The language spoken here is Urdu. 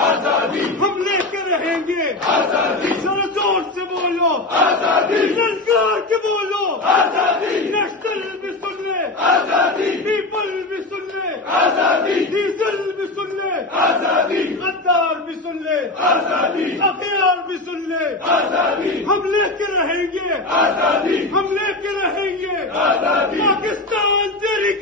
آزادی ہم لے کے رہیں گے آزادی ذرا زور سے بولو آزادی للکار کے بولو آزادی نیشنل بھی سن لے آزادی پیپل بھی سن لے آزادی ڈیزل بھی سن لے آزادی غدار بھی سن لے آزادی اخیار بھی سن لے آزادی ہم لے کے رہیں گے آزادی ہم لے کے رہیں گے آزادی پاکستان تیری